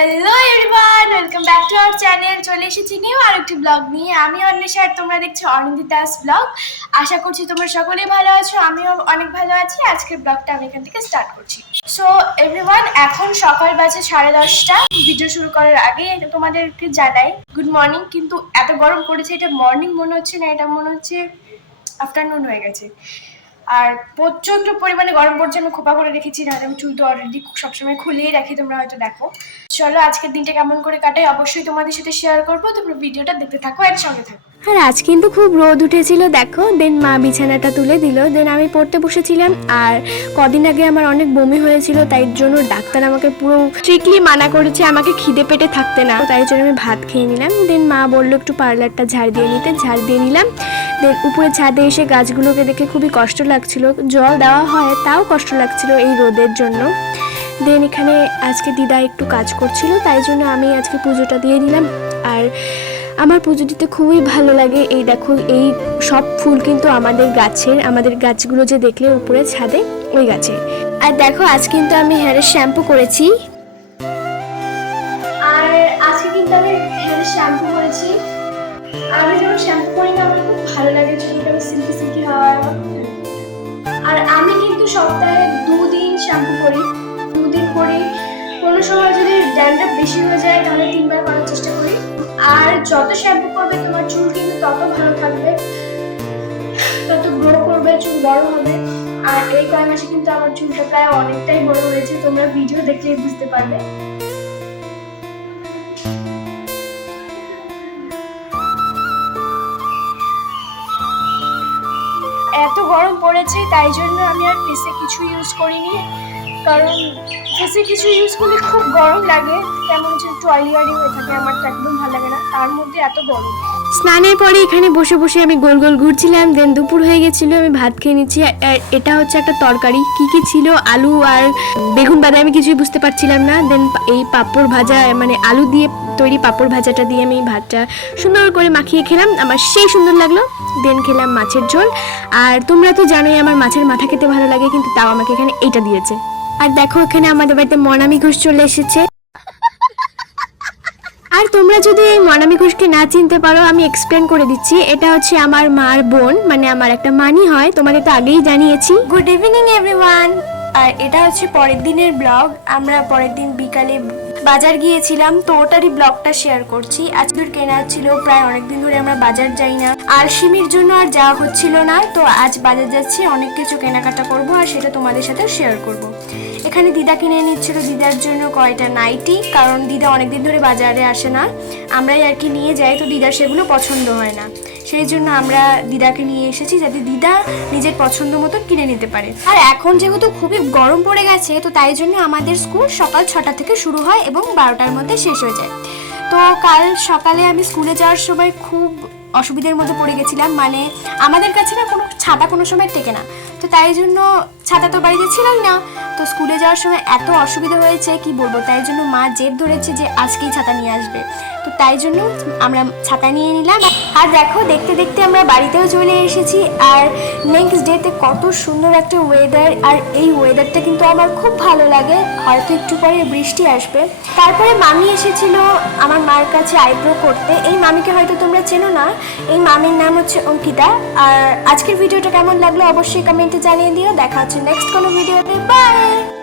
Hello everyone, welcome back to our channel. চলে এসেছি new আরেকটি ব্লগ নিয়ে। আমি অন্বেষা আর তোমরা দেখছো অনিন্দিতাস ব্লগ। আশা করছি তোমরা সকলেই ভালো আছো, আমিও অনেক ভালো আছি। আজকের ব্লগটা আমি এখান থেকে স্টার্ট করছি। সো এভরিওয়ান, এখন সকাল বাজে 10:30। ভিডিও শুরু করার আগে তোমাদেরকে জানাই গুড মর্নিং। কিন্তু এত গরম পড়েছে, এটা মর্নিং মনে হচ্ছে না, এটা মনে হচ্ছে আফটারনুন হয়ে গেছে। আর প্রচন্ড পরিমাণে গরম পড়ছে। আমি খোপা করে রেখেছি, না আমি চুল তো অলরেডি সবসময় খুলেই রাখি, তোমরা হয়তো দেখো। চলো আজকের দিনটা কেমন করে কাটাই অবশ্যই তোমাদের সাথে শেয়ার করবো। তোমরা ভিডিওটা দেখতে থাকো, একসঙ্গে থাকো। আর আজ কিন্তু খুব রোদ উঠেছিল দেখো। দেন মা বিছানাটা তুলে দিল, দেন আমি পড়তে বসেছিলাম। আর কদিন আগে আমার অনেক বমি হয়েছিল, তাই জন্য ডাক্তার আমাকে পুরো স্ট্রিক্টলি মানা করেছে আমাকে খিদে পেটে থাকতে না, তাই জন্য আমি ভাত খেয়ে নিলাম। দেন মা বললো একটু পার্লারটা ঝাড় দিয়ে নিতে, ঝাড় দিয়ে নিলাম। দেন উপরে ছাদে এসে গাছগুলোকে দেখে খুবই কষ্ট লাগছিল, জল দেওয়া হয় তাও কষ্ট লাগছিল এই রোদের জন্য। দেন এখানে আজকে দিদা একটু কাজ করছিল, তাই জন্য আমি আজকে পুজোটা দিয়ে দিলাম। আর আমার পুজো দিতে খুবই ভালো লাগে। এই দেখো, এই সব ফুল কিন্তু আমাদের গাছের, আমাদের গাছগুলো যে দেখলে উপরে ছাদে ওই গাছে। আর দেখো আজ কিন্তু আমি হেয়ারে শ্যাম্পু করেছি। আর আজকে কিন্তু আমি হেয়ারে শ্যাম্পু করেছি। আমি যখন শ্যাম্পু করি না, আমার খুব ভালো লাগে, চুলটা সিল্কি সিল্কি হয়। আর আমি কিন্তু সপ্তাহে 2 দিন শ্যাম্পু করি, 2 দিন করি। কোনো সময় যদি ড্যান্ড্রাফ বেশি হয়ে যায় তাহলে 3 বার করার চেষ্টা করি। আর যত শ্যাম্পু করবে তোমার চুল কিন্তু তত ভালো থাকবে, তত গ্রো করবে, চুল বড় হবে। আর এই কয় মাসে কিন্তু আমার চুলটা প্রায় অনেকটাই বড় হয়েছে, তোমরা ভিডিও দেখলেই বুঝতে পারবে। এত গরম পড়েছে, তাই জন্য আমি আর ফেসে কিছু ইউজ করিনি, কারণ ফেসে কিছু ইউজ করলে খুব গরম লাগে, কেমন যে একটু অয়েলি অয়েলি হয়ে থাকে, আমার তো একদম ভালো লাগে না, তার মধ্যে এত গরম। স্নানের পরে এখানে বসে বসে আমি গোল গোল ঘুরছিলাম। দেন দুপুর হয়ে গেছিলো, আমি ভাত খেয়ে নিচ্ছি। আর এটা হচ্ছে একটা তরকারি, কি কি ছিল, আলু আর বেগুন বাদে আমি কিছুই বুঝতে পারছিলাম না। দেন এই পাঁপড় ভাজা, মানে আলু দিয়ে তৈরি পাঁপড় ভাজাটা দিয়ে আমি ভাতটা সুন্দর করে মাখিয়ে খেলাম, আমার সেই সুন্দর লাগলো। দেন খেলাম মাছের ঝোল। আর তোমরা তো জানোই আমার মাছের মাথা খেতে ভালো লাগে, কিন্তু তাও আমাকে এখানে এইটা দিয়েছে। আর দেখো এখানে আমাদের বাড়িতে মনামি ঘোষ চলে এসেছে। আর তোমরা যদি এই মনামি ঘোষকে না চিনতে পারো, আমি এক্সপ্লেন করে দিচ্ছি। এটা হচ্ছে আমার মার বোন, মানে আমার একটা মানি হয়, তোমাদের তো আগেই জানিয়েছি। Good evening everyone. আর এটা হচ্ছে পরের দিনের ব্লগ। আমরা পরের দিন বিকালে বাজার গিয়েছিলাম, তো ওটারই ব্লগটা শেয়ার করছি। আজকের কেনার ছিল, প্রায় অনেকদিন ধরে আমরা বাজার যাই না, আর সিমির জন্য আর যাওয়া হচ্ছিল না, তো আজ বাজার যাচ্ছি, অনেক কিছু কেনাকাটা করব, আর সেটা তোমাদের সাথে শেয়ার করব। এখানে দিদা কিনে নিচ্ছিল দিদার জন্য কয়টা নাইটি, কারণ দিদা অনেকদিন ধরে বাজারে আসে না, আমরাই আর কি নিয়ে যাই, তো দিদার সেগুলো পছন্দ হয় না, সেই জন্য আমরা দিদাকে নিয়ে এসেছি যাতে দিদা নিজের পছন্দ মতো কিনে নিতে পারে। আর এখন যেহেতু খুবই গরম পড়ে গেছে, তো তাই জন্য আমাদের স্কুল সকাল 6টা থেকে শুরু হয় এবং 12টার মধ্যে শেষ হয়ে যায়। তো কাল সকালে আমি স্কুলে যাওয়ার সময় খুব অসুবিধার মধ্যে পড়ে গেছিলাম, মানে আমাদের কাছে না কোনো ছাতা কোনো সময় টেকে না, তো তাই জন্য ছাতা তো বাড়িতে ছিলই না, তো স্কুলে যাওয়ার সময় এত অসুবিধা হয়েছে কি বলবো, তাই জন্য মা জেদ ধরেছে যে আজকেই ছাতা নিয়ে আসবে, তো তাই জন্য আমরা ছাতা নিয়ে নিলাম। আর দেখো দেখতে দেখতে আমরা বাড়িতেও চলে এসেছি। আর নেক্সট ডেতে কত সুন্দর একটা ওয়েদার, আর এই ওয়েদারটা কিন্তু আমার খুব ভালো লাগে। হয়তো একটু পরে বৃষ্টি আসবে। তারপরে মামি এসেছিল আমার মার কাছে আইব্রো করতে। এই মামিকে হয়তো তোমরা চেনো না, এই মামির নাম হচ্ছে অঙ্কিতা। আর আজকের ভিডিওটা কেমন লাগলো অবশ্যই কমেন্টে জানিয়ে দিও। দেখা হচ্ছে নেক্সট কোনো ভিডিওতে, বাই।